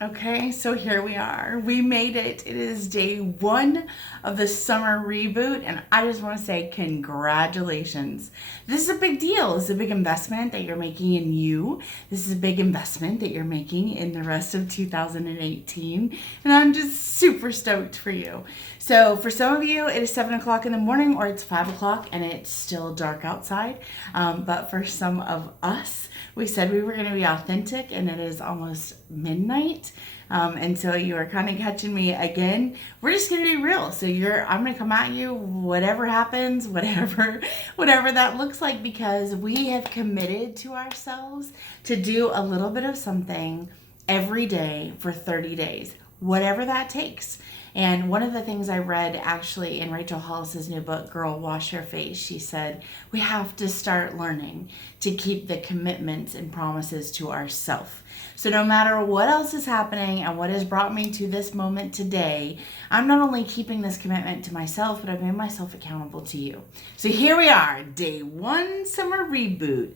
Okay, so here we are. We made it. It is day one of the summer reboot, and I just want to say congratulations. This is a big deal. This is a big investment that you're making in you. This is a big investment that you're making in the rest of 2018, and I'm just super stoked for you. So, for some of you, it is 7 o'clock in the morning, or it's 5 o'clock, and it's still dark outside. But for some of us, we said we were going to be authentic, and it is almost midnight. And so you are kind of catching me again. We're just going to be real. So I'm going to come at you, whatever happens, whatever that looks like, because we have committed to ourselves to do a little bit of something every day for 30 days, whatever that takes. And one of the things I read actually in Rachel Hollis's new book, Girl, Wash Your Face, she said, we have to start learning to keep the commitments and promises to ourselves. So no matter what else is happening and what has brought me to this moment today, I'm not only keeping this commitment to myself, but I've made myself accountable to you. So here we are, day one, summer reboot.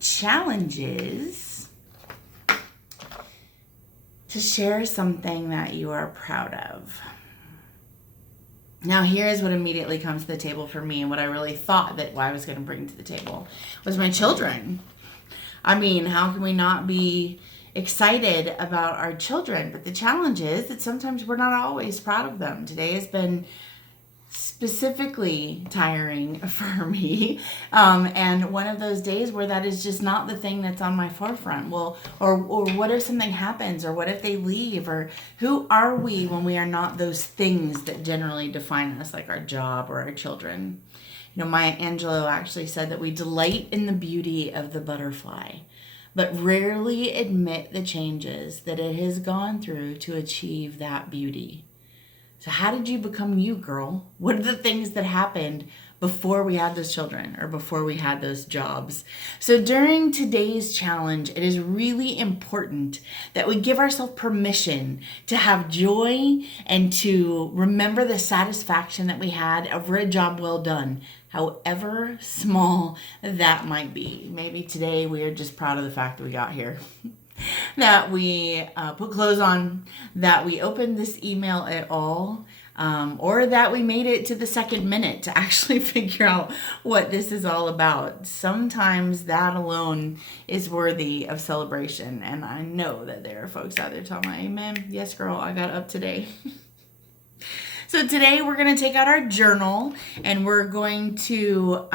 Challenges to share something that you are proud of. Now, here's what immediately comes to the table for me, and what I really thought that I was going to bring to the table was my children. I mean, how can we not be excited about our children? But the challenge is that sometimes we're not always proud of them. Today has been specifically tiring for me, and one of those days where that is just not the thing that's on my forefront. Well, or what if something happens, or what if they leave, or who are we when we are not those things that generally define us, like our job or our children? You know, Maya Angelou actually said that we delight in the beauty of the butterfly, but rarely admit the changes that it has gone through to achieve that beauty. So how did you become you, girl? What are the things that happened before we had those children or before we had those jobs? So during today's challenge, it is really important that we give ourselves permission to have joy and to remember the satisfaction that we had over a job well done, however small that might be. Maybe today we are just proud of the fact that we got here. That we put clothes on, that we opened this email at all, or that we made it to the second minute to actually figure out what this is all about. Sometimes that alone is worthy of celebration, and I know that there are folks out there telling me, amen, yes girl, I got up today. So today we're going to take out our journal, and we're going to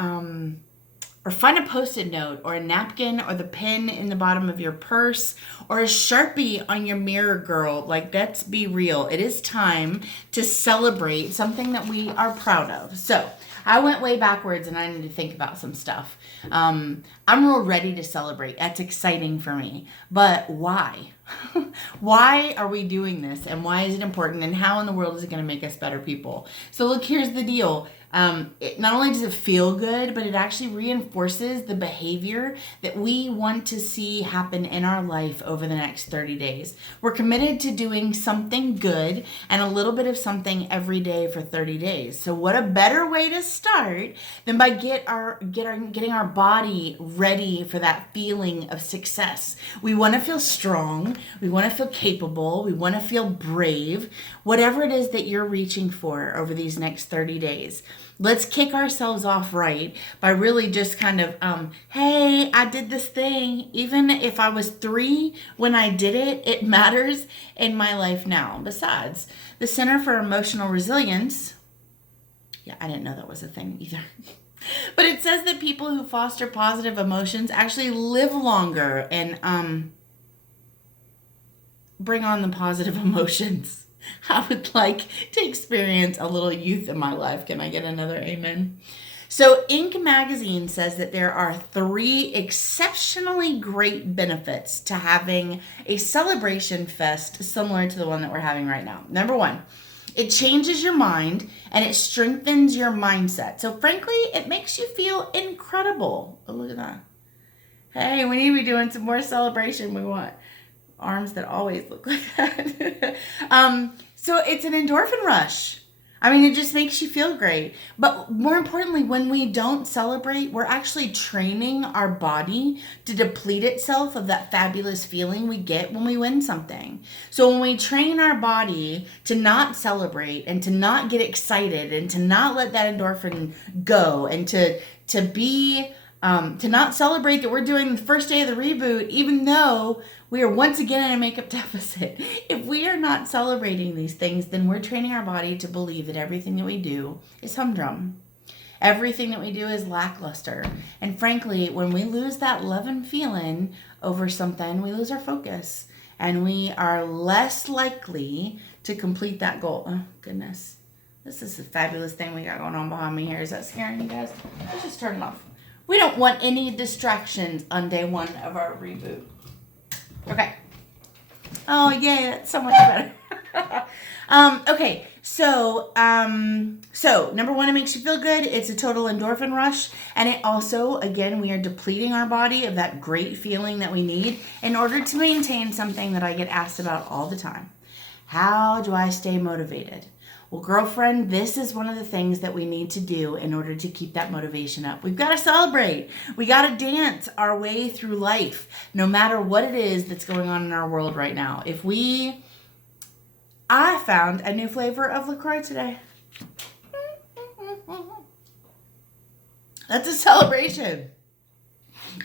or find a Post-it note or a napkin or the pen in the bottom of your purse or a Sharpie on your mirror, girl. Like, let's be real. It is time to celebrate something that we are proud of. So I went way backwards and I need to think about some stuff. I'm real ready to celebrate. That's exciting for me. But why? Why are we doing this? And why is it important? And how in the world is it going to make us better people? So look, here's the deal. Not only does it feel good, but it actually reinforces the behavior that we want to see happen in our life over the next 30 days. We're committed to doing something good and a little bit of something every day for 30 days. So what a better way to start than by getting our body ready for that feeling of success. We want to feel strong. We want to feel capable. We want to feel brave. Whatever it is that you're reaching for over these next 30 days. Let's kick ourselves off right by really just kind of, hey, I did this thing. Even if I was 3 when I did it, it matters in my life now. Besides, the Center for Emotional Resilience, yeah, I didn't know that was a thing either. But it says that people who foster positive emotions actually live longer and bring on the positive emotions. I would like to experience a little youth in my life. Can I get another amen? So Inc. magazine says that there are 3 exceptionally great benefits to having a celebration fest similar to the one that we're having right now. Number 1, it changes your mind and it strengthens your mindset. So frankly, it makes you feel incredible. Oh, look at that. Hey, we need to be doing some more celebration. We want arms that always look like that. So it's an endorphin rush. I mean, it just makes you feel great. But more importantly, when we don't celebrate, we're actually training our body to deplete itself of that fabulous feeling we get when we win something. So when we train our body to not celebrate and to not get excited and to not let that endorphin go and to be to not celebrate that we're doing the first day of the reboot, even though we are once again in a makeup deficit. If we are not celebrating these things, then we're training our body to believe that everything that we do is humdrum. Everything that we do is lackluster. And frankly, when we lose that love and feeling over something, we lose our focus. And we are less likely to complete that goal. Oh, goodness. This is a fabulous thing we got going on behind me here. Is that scaring you guys? Let's just turn it off. We don't want any distractions on day one of our reboot. Okay. Oh, yeah, that's so much better. Okay, so number one, it makes you feel good. It's a total endorphin rush. And it also, again, we are depleting our body of that great feeling that we need in order to maintain something that I get asked about all the time. How do I stay motivated? Well, girlfriend, this is one of the things that we need to do in order to keep that motivation up. We've got to celebrate. We got to dance our way through life, no matter what it is that's going on in our world right now. I found a new flavor of LaCroix today. That's a celebration.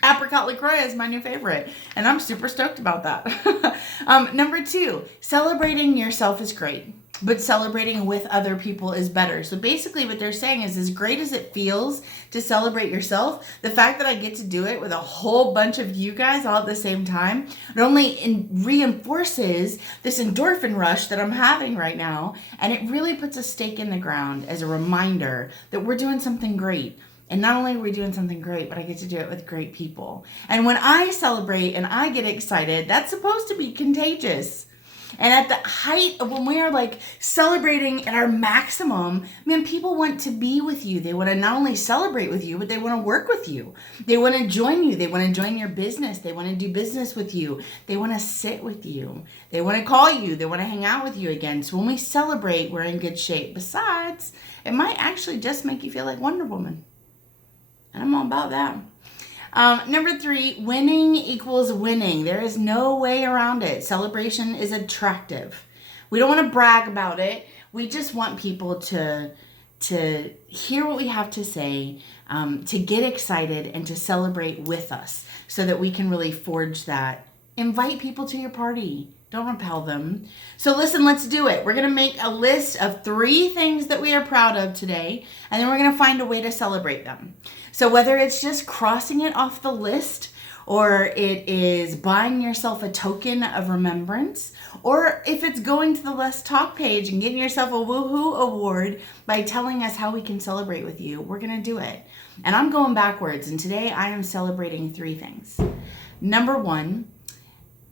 Apricot LaCroix is my new favorite, and I'm super stoked about that. Number two, celebrating yourself is great, but celebrating with other people is better. So basically what they're saying is, as great as it feels to celebrate yourself, the fact that I get to do it with a whole bunch of you guys all at the same time, it only reinforces this endorphin rush that I'm having right now, and it really puts a stake in the ground as a reminder that we're doing something great. And not only are we doing something great, but I get to do it with great people. And when I celebrate and I get excited, that's supposed to be contagious. And at the height of when we are like celebrating at our maximum, man, people want to be with you. They want to not only celebrate with you, but they want to work with you. They want to join you. They want to join your business. They want to do business with you. They want to sit with you. They want to call you. They want to hang out with you again. So when we celebrate, we're in good shape. Besides, it might actually just make you feel like Wonder Woman. And I'm all about that. Number three, winning equals winning. There is no way around it. Celebration is attractive. We don't want to brag about it. We just want people to hear what we have to say, to get excited and to celebrate with us so that we can really forge that. Invite people to your party. Don't repel them. So listen, let's do it. We're going to make a list of 3 things that we are proud of today, and then we're going to find a way to celebrate them. So whether it's just crossing it off the list, or it is buying yourself a token of remembrance, or if it's going to the Let's Talk page and getting yourself a woohoo award by telling us how we can celebrate with you, we're going to do it. And I'm going backwards, and today I am celebrating 3 things. Number 1,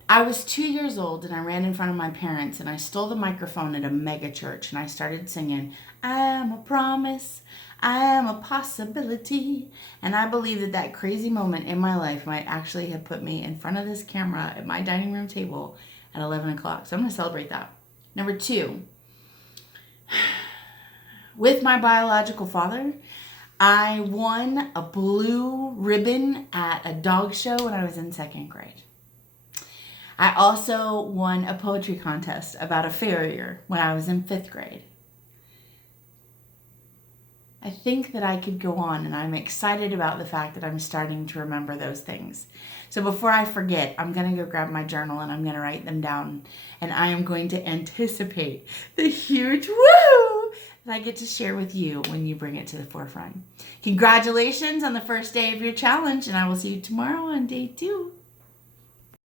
I was 2 years old and I ran in front of my parents and I stole the microphone at a mega church and I started singing, I am a promise, I am a possibility. And I believe that that crazy moment in my life might actually have put me in front of this camera at my dining room table at 11 o'clock. So I'm going to celebrate that. Number 2, with my biological father, I won a blue ribbon at a dog show when I was in 2nd grade. I also won a poetry contest about a farrier when I was in 5th grade. I think that I could go on, and I'm excited about the fact that I'm starting to remember those things. So before I forget, I'm going to go grab my journal and I'm going to write them down. And I am going to anticipate the huge woo that I get to share with you when you bring it to the forefront. Congratulations on the first day of your challenge, and I will see you tomorrow on day 2.